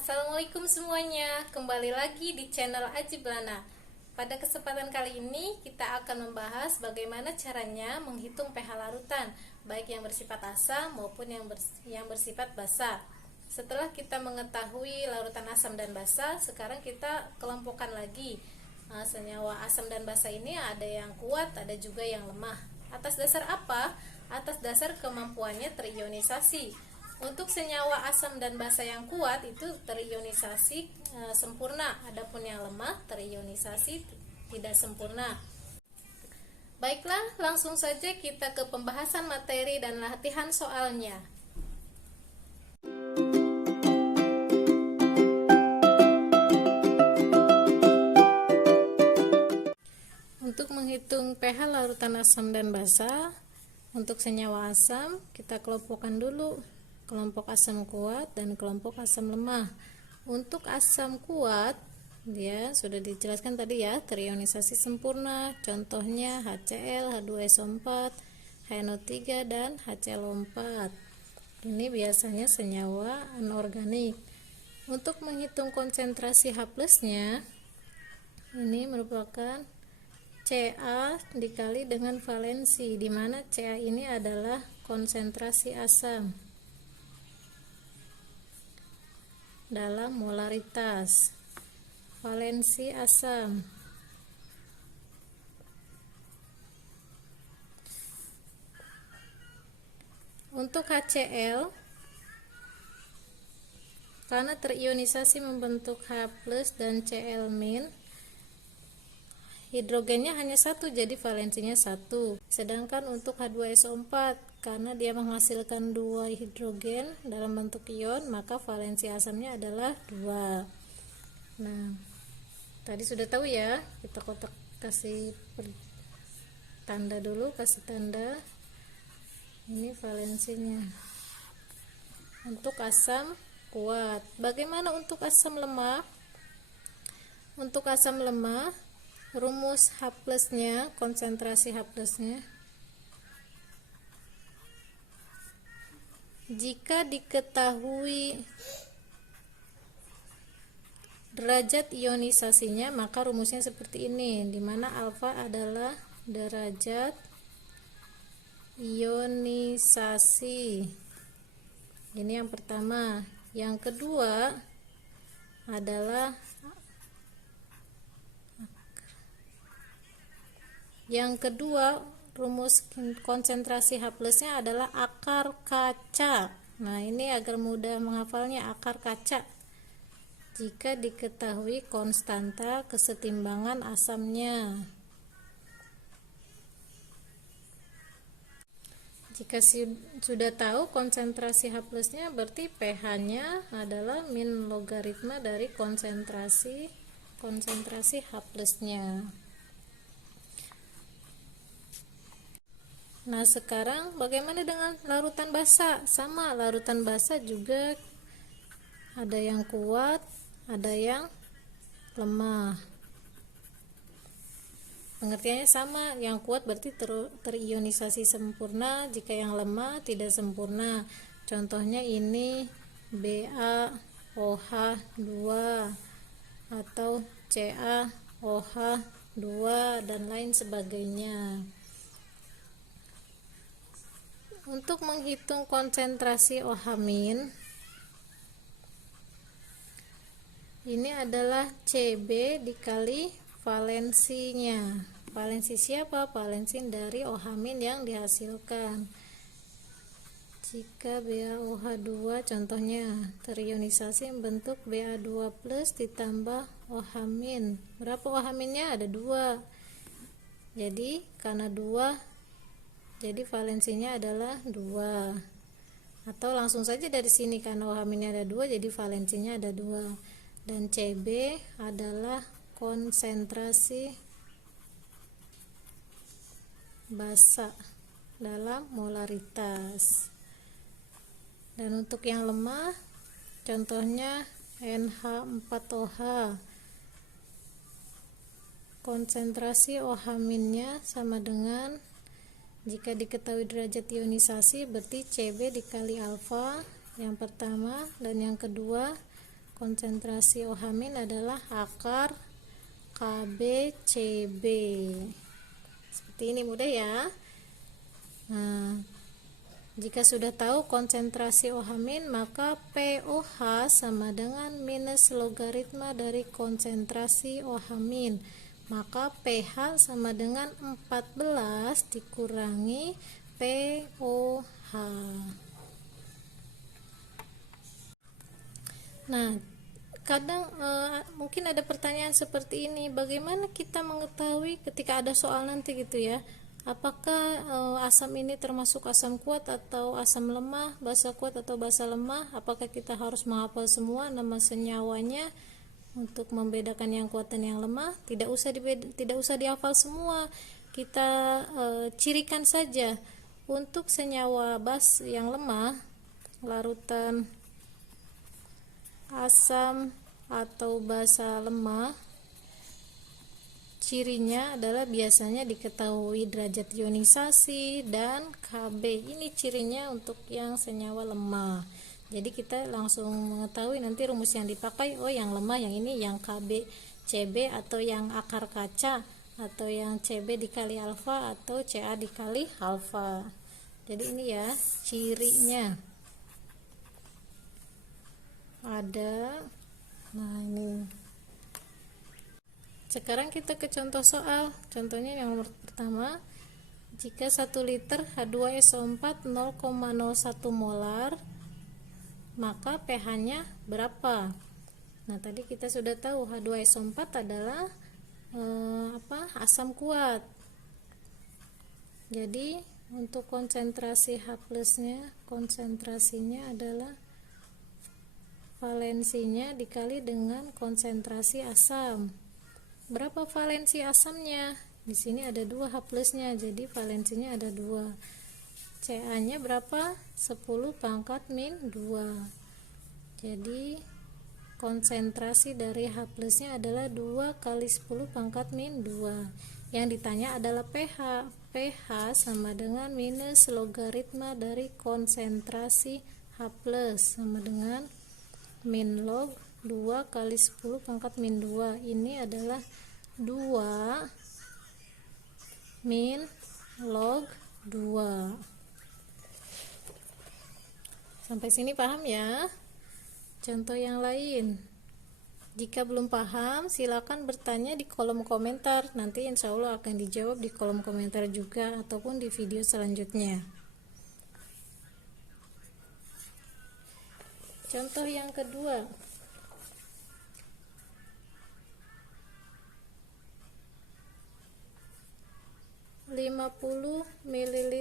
Assalamualaikum semuanya, kembali lagi di channel Ajiblana. Pada kesempatan kali ini kita akan membahas bagaimana caranya menghitung pH larutan, baik yang bersifat asam maupun yang bersifat basa. Setelah kita mengetahui larutan asam dan basa, sekarang kita kelompokkan lagi. Senyawa asam dan basa ini ada yang kuat, ada juga yang lemah. Atas dasar apa? Atas dasar kemampuannya terionisasi. Untuk senyawa asam dan basa yang kuat itu terionisasi sempurna, adapun yang lemah terionisasi tidak sempurna. Baiklah, langsung saja kita ke pembahasan materi dan latihan soalnya. Untuk menghitung pH larutan asam dan basa, untuk senyawa asam kita kelompokkan dulu kelompok asam kuat dan kelompok asam lemah. Untuk asam kuat, dia sudah dijelaskan tadi ya, terionisasi sempurna, contohnya HCl, H2SO4, HNO3 dan HClO4. Ini biasanya senyawa anorganik. Untuk menghitung konsentrasi H+, ini merupakan Ca dikali dengan valensi, di mana Ca ini adalah konsentrasi asam dalam molaritas. Valensi asam untuk HCl, karena terionisasi membentuk H+ dan Cl-, hidrogennya hanya satu, jadi valensinya 1. Sedangkan untuk H2SO4, karena dia menghasilkan 2 hidrogen dalam bentuk ion, maka valensi asamnya adalah 2. Nah, tadi sudah tahu ya, kita kotak kasih tanda dulu, kasih tanda. Ini valensinya. Untuk asam kuat. Bagaimana untuk asam lemah? Untuk asam lemah, rumus H+-nya, konsentrasi H+-nya, jika diketahui derajat ionisasinya, maka rumusnya seperti ini, di mana alfa adalah derajat ionisasi. Ini yang pertama. Yang kedua adalah rumus konsentrasi H+-nya adalah akar kaca. Nah, ini agar mudah menghafalnya, akar kaca. Jika diketahui konstanta kesetimbangan asamnya. Jika sudah tahu konsentrasi H+-nya, berarti pH-nya adalah min logaritma dari konsentrasi H+-nya. Nah, sekarang bagaimana dengan larutan basa? Sama, larutan basa juga ada yang kuat, ada yang lemah. Pengertiannya sama, yang kuat berarti terionisasi sempurna, jika yang lemah tidak sempurna. Contohnya ini BaOH2 atau CaOH2 dan lain sebagainya. Untuk menghitung konsentrasi OH-, ini adalah Cb dikali valensinya. Valensi siapa? Valensi dari OH- yang dihasilkan. Jika BaOH2 contohnya terionisasi membentuk Ba2+ ditambah OH-. Berapa OH-nya? Ada 2. Jadi karena 2, jadi valensinya adalah 2. Atau langsung saja dari sini, karena OH-nya ada 2, jadi valensinya ada 2. Dan Cb adalah konsentrasi basa dalam molaritas. Dan untuk yang lemah, contohnya NH4OH, konsentrasi OH-nya sama dengan, jika diketahui derajat ionisasi, berarti Cb dikali alfa yang pertama, dan yang kedua konsentrasi OH- adalah akar KbCb. Seperti ini, mudah ya. Nah, jika sudah tahu konsentrasi OH- maka pOH sama dengan minus logaritma dari konsentrasi OH-. Maka pH sama dengan 14 dikurangi pOH. Nah, kadang mungkin ada pertanyaan seperti ini, bagaimana kita mengetahui ketika ada soal nanti gitu ya, apakah asam ini termasuk asam kuat atau asam lemah, basa kuat atau basa lemah? Apakah kita harus menghafal semua nama senyawanya untuk membedakan yang kuat dan yang lemah? Tidak usah dihafal semua, kita cirikan saja. Untuk senyawa bas yang lemah, larutan asam atau basa lemah, cirinya adalah biasanya diketahui derajat ionisasi dan Kb. Ini cirinya untuk yang senyawa lemah. Jadi kita langsung mengetahui nanti rumus yang dipakai, oh yang lemah yang ini, yang Kb Cb atau yang akar kaca, atau yang Cb dikali alfa atau Ca dikali alfa. Jadi ini ya cirinya. Ada, nah ini. Sekarang kita ke contoh soal. Contohnya yang nomor pertama, jika 1 liter H2SO4 0,01 molar, maka pH-nya berapa? Nah, tadi kita sudah tahu H2SO4 adalah asam kuat. Jadi untuk konsentrasi H+, konsentrasinya adalah valensinya dikali dengan konsentrasi asam. Berapa valensi asamnya? Di sini ada 2 H+-nya, jadi valensinya ada 2. Ca-nya berapa? 10 pangkat min 2. Jadi konsentrasi dari H+-nya adalah 2 kali 10 pangkat min 2. Yang ditanya adalah pH. pH sama dengan minus logaritma dari konsentrasi H+, sama dengan min log 2 kali 10 pangkat min 2. Ini adalah 2 min log 2. Sampai sini paham ya? Contoh yang lain. Jika belum paham, silakan bertanya di kolom komentar. Nanti insya Allah akan dijawab di kolom komentar juga ataupun di video selanjutnya. Contoh yang kedua. 50 ml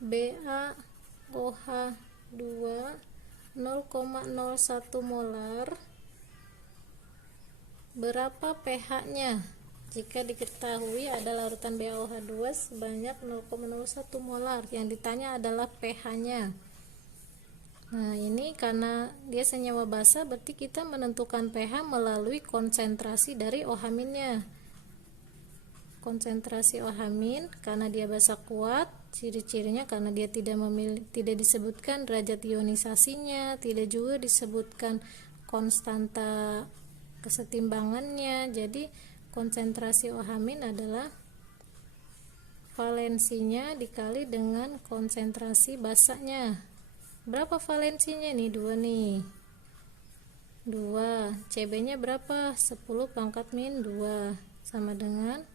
BaOH2 0,01 molar, berapa pH-nya? Jika diketahui ada larutan BaOH2 sebanyak 0,01 molar, yang ditanya adalah pH-nya. Nah, ini karena dia senyawa basa, berarti kita menentukan pH melalui konsentrasi dari OH-nya. Konsentrasi OH- karena dia basa kuat, ciri-cirinya karena dia tidak disebutkan derajat ionisasinya, tidak juga disebutkan konstanta kesetimbangannya. Jadi konsentrasi OH- adalah valensinya dikali dengan konsentrasi basanya. Berapa valensinya nih? 2 nih. 2. Cb-nya berapa? 10 pangkat min 2 sama dengan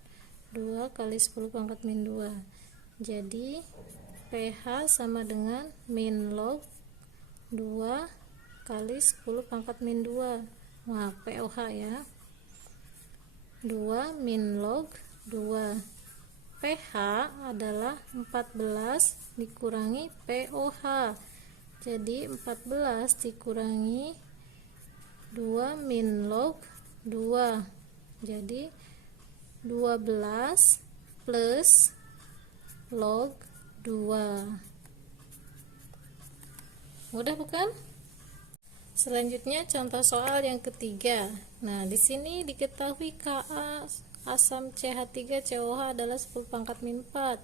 2 kali 10 pangkat min 2. Jadi pH sama dengan min log 2 kali 10 pangkat min 2. Nah, pOH ya. 2 min log 2. pH adalah 14 dikurangi pOH. Jadi 14 dikurangi 2 min log 2. Jadi 12 plus log 2. Mudah bukan? Selanjutnya contoh soal yang ketiga. Nah, di sini diketahui Ka asam CH3COH adalah 10 pangkat min 4.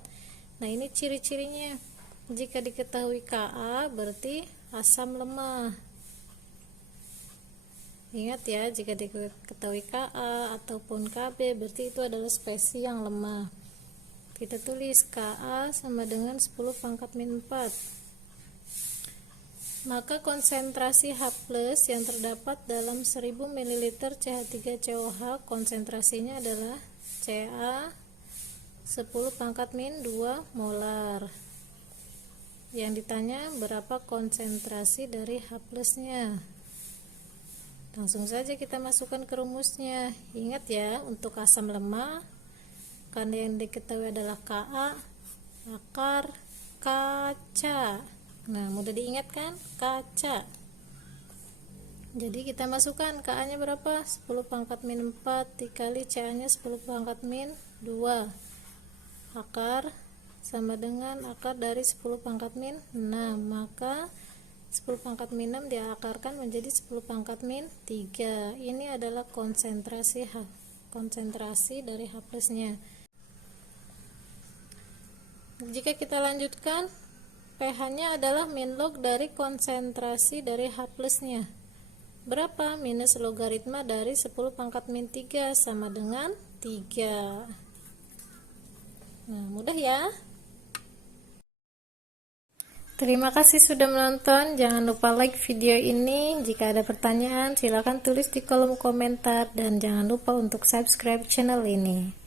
Nah, ini ciri-cirinya. Jika diketahui Ka berarti asam lemah. Ingat ya, jika diketahui Ka ataupun Kb berarti itu adalah spesies yang lemah. Kita tulis Ka sama dengan 10 pangkat min 4. Maka konsentrasi H+ yang terdapat dalam 1000 ml CH3COH konsentrasinya adalah Ca 10 pangkat min 2 molar. Yang ditanya berapa konsentrasi dari H+ nya. Langsung saja kita masukkan ke rumusnya. Ingat ya, untuk asam lemah karena yang diketahui adalah Ka akar kaca. Nah, mudah diingat kan? Kaca. Jadi kita masukkan Ka nya berapa? 10 pangkat min 4 dikali Ca nya 10 pangkat min 2. Akar sama dengan akar dari 10 pangkat min 6. Maka 10 pangkat min 6 diakarkan menjadi 10 pangkat min 3. Ini adalah konsentrasi dari H+ nya. Jika kita lanjutkan, pH nya adalah min log dari konsentrasi dari H+ nya. Berapa? Minus logaritma dari 10 pangkat min 3 sama dengan 3. Nah, mudah ya. Terima kasih sudah menonton. Jangan lupa like video ini. Jika ada pertanyaan, silakan tulis di kolom komentar dan jangan lupa untuk subscribe channel ini.